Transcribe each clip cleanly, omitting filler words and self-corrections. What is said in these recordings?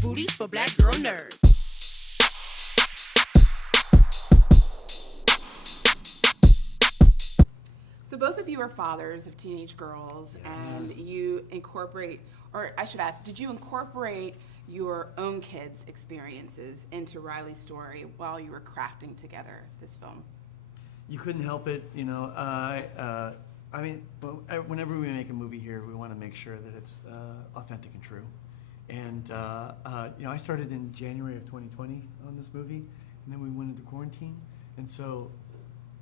booties for black girl nerds. So both of you are fathers of teenage girls, and you incorporate, or I should ask, did you incorporate your own kids' experiences into Riley's story while you were crafting together this film? You couldn't help it, you know. I mean, whenever we make a movie here, we want to make sure that it's authentic and true. And you know, I started in January of 2020 on this movie, and then we went into quarantine, and so,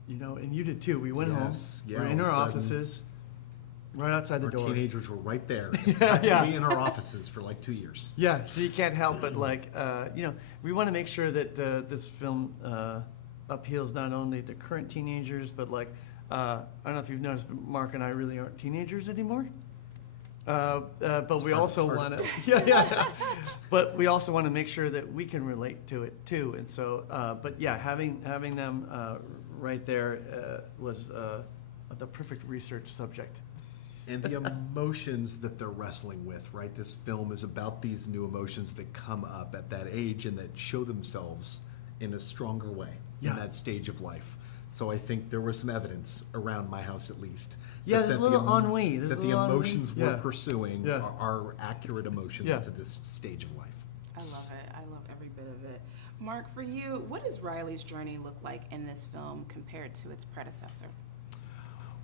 you know, and you did too. We went home. Yeah, we're in our offices, right outside the our door. teenagers were right there. Yeah. We in our offices for like 2 years. Yeah, so you can't help but like, you know, we want to make sure that this film appeals not only to current teenagers, but like, I don't know if you've noticed, but Mark and I really aren't teenagers anymore. But we also want to, but we also want to make sure that we can relate to it too. And so, but yeah, having them right there was the perfect research subject. And the emotions that they're wrestling with, right? This film is about these new emotions that come up at that age and that show themselves in a stronger way in that stage of life. So I think there was some evidence around my house, at least. Yeah, there's a little ennui. That the emotions we're pursuing are accurate emotions to this stage of life. I love it. I love every bit of it. Mark, for you, what does Riley's journey look like in this film compared to its predecessor?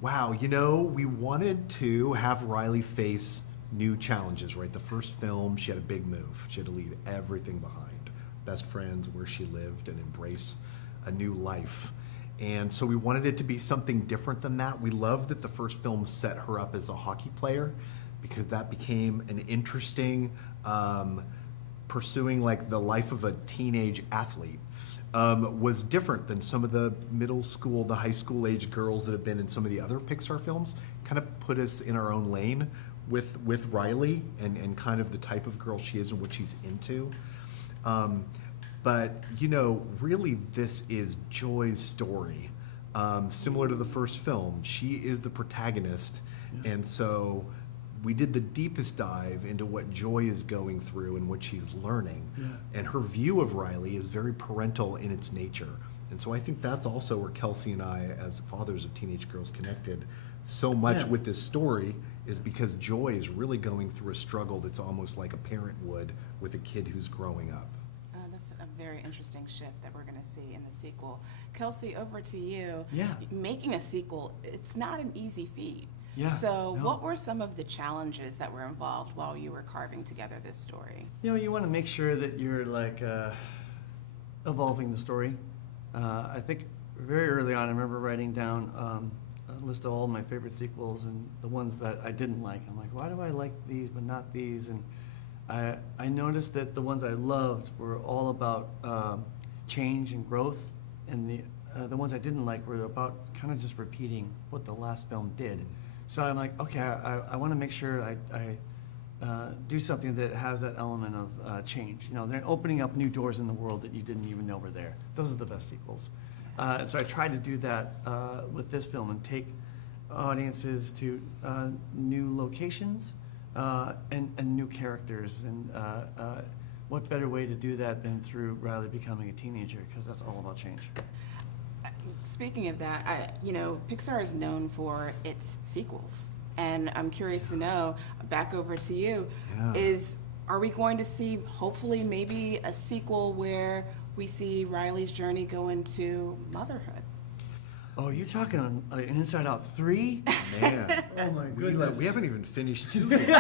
Wow, you know, we wanted to have Riley face new challenges, right? The first film, she had a big move. She had to leave everything behind. Best friends, where she lived, and embrace a new life. And so we wanted it to be something different than that. We love that the first film set her up as a hockey player, because that became an interesting, pursuing like the life of a teenage athlete. Was different than some of the middle school, the high school age girls that have been in some of the other Pixar films. Kind of put us in our own lane with Riley and kind of the type of girl she is and what she's into. But, you know, really this is Joy's story. Similar to the first film, she is the protagonist. And so we did the deepest dive into what Joy is going through and what she's learning. And her view of Riley is very parental in its nature. And so I think that's also where Kelsey and I, as fathers of teenage girls, connected so much with this story, is because Joy is really going through a struggle that's almost like a parent would with a kid who's growing up. That's a very interesting shift that we're going to see in the sequel. Kelsey, over to you. Yeah. Making a sequel, it's not an easy feat. Yeah, So what were some of the challenges that were involved while you were carving together this story? You know, you want to make sure that you're like evolving the story. I think very early on, I remember writing down a list of all my favorite sequels and the ones that I didn't like. I'm like, why do I like these but not these? And I noticed that the ones I loved were all about change and growth, and the ones I didn't like were about kind of just repeating what the last film did. So I'm like, okay, I want to make sure I do something that has that element of change. You know, they're opening up new doors in the world that you didn't even know were there. Those are the best sequels. So I tried to do that with this film and take audiences to new locations and new characters. And what better way to do that than through Riley becoming a teenager, because that's all about change. Speaking of that, you know, Pixar is known for its sequels, and I'm curious to know, back over to you, are we going to see, hopefully, maybe a sequel where we see Riley's journey go into motherhood? Oh, you're talking on Inside Out 3? Man. Oh my goodness. We haven't even finished 2 yet.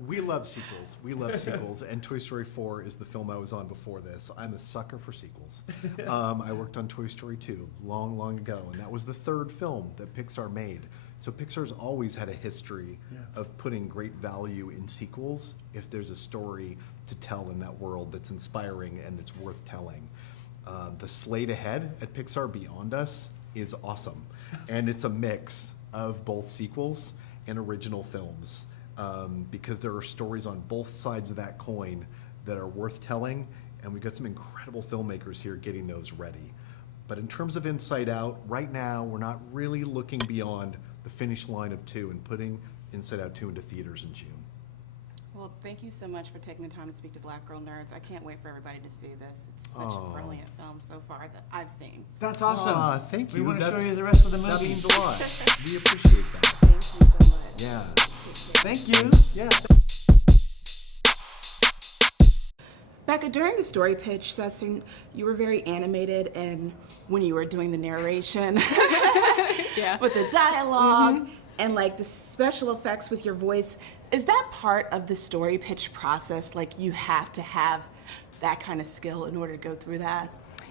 We love sequels. We love sequels. And Toy Story 4 is the film I was on before this. I'm a sucker for sequels. I worked on Toy Story 2 long ago, and that was the 3rd film that Pixar made. So Pixar's always had a history of putting great value in sequels if there's a story to tell in that world that's inspiring and that's worth telling. The slate ahead at Pixar Beyond Us is awesome. And it's a mix of both sequels and original films, because there are stories on both sides of that coin that are worth telling, and we've got some incredible filmmakers here getting those ready. But in terms of Inside Out, right now we're not really looking beyond the finish line of 2 and putting Inside Out 2 into theaters in June. Well, thank you so much for taking the time to speak to Black Girl Nerds. I can't wait for everybody to see this. It's such a brilliant film so far that I've seen. That's awesome. Thank you. We want to show That's- you the rest of the movie. That means a lot. We appreciate that. Thank you so much. Yeah. Thank you. Yeah. Becca, during the story pitch session, you were very animated, and when you were doing the narration with the dialogue and like the special effects with your voice, is that part of the story pitch process? Like you have to have that kind of skill in order to go through that?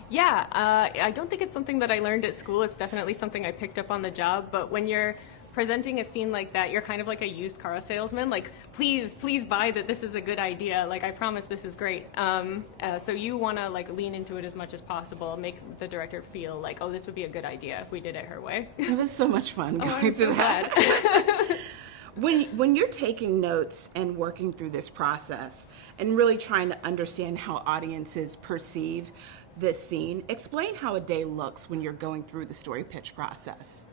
Yeah, I don't think it's something that I learned at school. It's definitely something I picked up on the job. But when you're presenting a scene like that, you're kind of like a used car salesman. Like, please buy that this is a good idea. Like, I promise this is great. So you want to like lean into it as much as possible, make the director feel like, oh, this would be a good idea if we did it her way. It was so much fun going I'm through so that. glad. When you're taking notes and working through this process and really trying to understand how audiences perceive this scene, explain how a day looks when you're going through the story pitch process.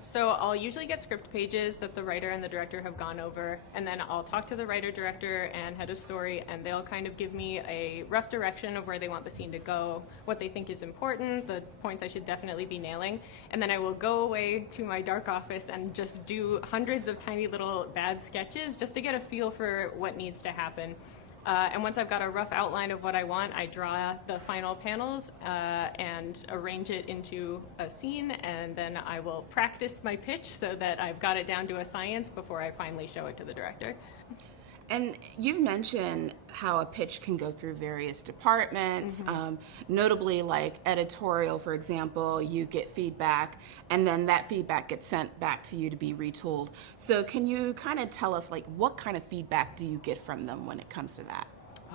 So I'll usually get script pages that the writer and the director have gone over, and then I'll talk to the writer, director, and head of story, and they'll kind of give me a rough direction of where they want the scene to go, what they think is important, the points I should definitely be nailing, and then I will go away to my dark office and just do hundreds of tiny little bad sketches just to get a feel for what needs to happen. And once I've got a rough outline of what I want, I draw the final panels and arrange it into a scene, and then I will practice my pitch so that I've got it down to a science before I finally show it to the director. And you've mentioned how a pitch can go through various departments, notably like editorial, for example, you get feedback and then that feedback gets sent back to you to be retooled. So can you kind of tell us like what kind of feedback do you get from them when it comes to that?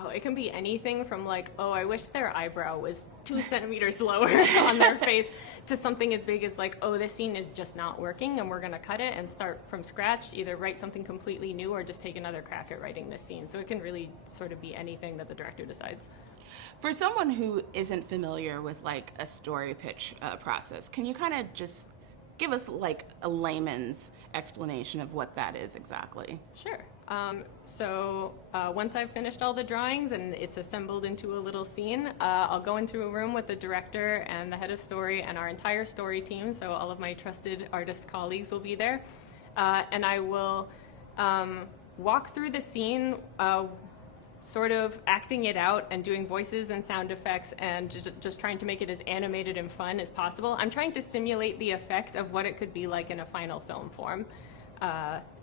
Oh, it can be anything from like, oh, I wish their eyebrow was 2 centimeters lower on their face, to something as big as like, oh, this scene is just not working and we're going to cut it and start from scratch, either write something completely new or just take another crack at writing this scene. So it can really sort of be anything that the director decides. For someone who isn't familiar with like a story pitch process, can you kind of just give us like a layman's explanation of what that is exactly? Sure. So once I've finished all the drawings and it's assembled into a little scene, I'll go into a room with the director and the head of story and our entire story team, so all of my trusted artist colleagues will be there, and I will walk through the scene, sort of acting it out and doing voices and sound effects and just trying to make it as animated and fun as possible. I'm trying to simulate the effect of what it could be like in a final film form.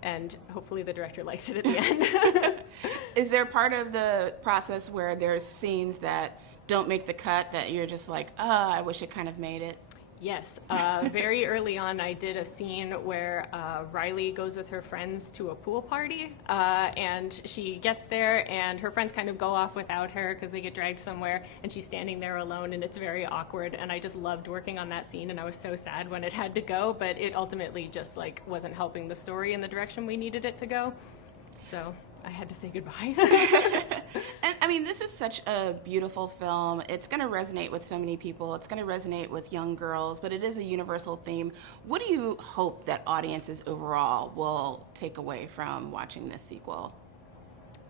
And hopefully the director likes it at the end. Is there part of the process where there's scenes that don't make the cut that you're just like, oh, I wish it kind of made it? Yes. Very early on, I did a scene where Riley goes with her friends to a pool party, and she gets there, and her friends kind of go off without her because they get dragged somewhere, and she's standing there alone, and it's very awkward. And I just loved working on that scene, and I was so sad when it had to go, but it ultimately just like wasn't helping the story in the direction we needed it to go. So I had to say goodbye. And I mean, this is such a beautiful film. It's going to resonate with so many people. It's going to resonate with young girls, but it is a universal theme. What do you hope that audiences overall will take away from watching this sequel?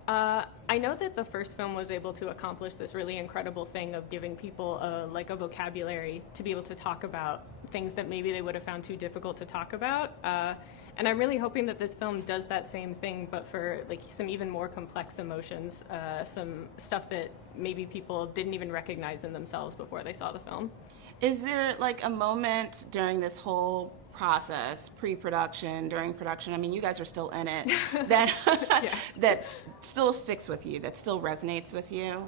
I know that the first film was able to accomplish this really incredible thing of giving people a vocabulary to be able to talk about things that maybe they would have found too difficult to talk about. And I'm really hoping that this film does that same thing, but for like some even more complex emotions, some stuff that maybe people didn't even recognize in themselves before they saw the film. Is there like a moment during this whole process, pre-production, during production, I mean, you guys are still in it, that that still sticks with you, that still resonates with you?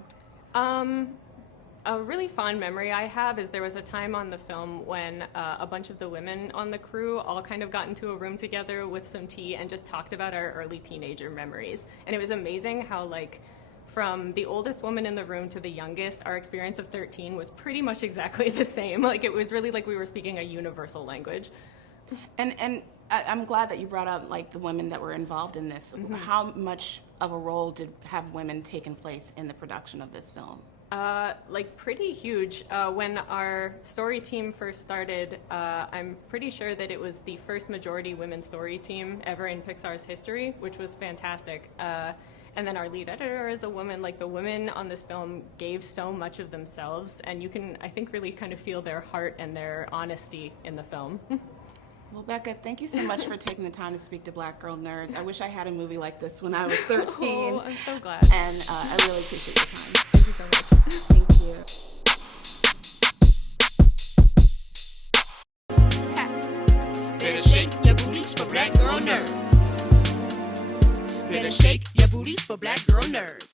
A really fond memory I have is there was a time on the film when a bunch of the women on the crew all kind of got into a room together with some tea and just talked about our early teenager memories. And it was amazing how, like, from the oldest woman in the room to the youngest, our experience of 13 was pretty much exactly the same. Like, it was really like we were speaking a universal language. And I'm glad that you brought up like the women that were involved in this. Mm-hmm. How much of a role have women taken place in the production of this film? Like pretty huge. When our story team first started, I'm pretty sure that it was the first majority women story team ever in Pixar's history, which was fantastic. And then our lead editor is a woman. Like, the women on this film gave so much of themselves, and you can, I think, really kind of feel their heart and their honesty in the film. Well, Becca, thank you so much for taking the time to speak to Black Girl Nerds. I wish I had a movie like this when I was 13. Oh, I'm so glad. And I really appreciate your time. Thank you so much. Thank you. Better shake your booties for Black Girl Nerds. Better shake your booties for Black Girl Nerds.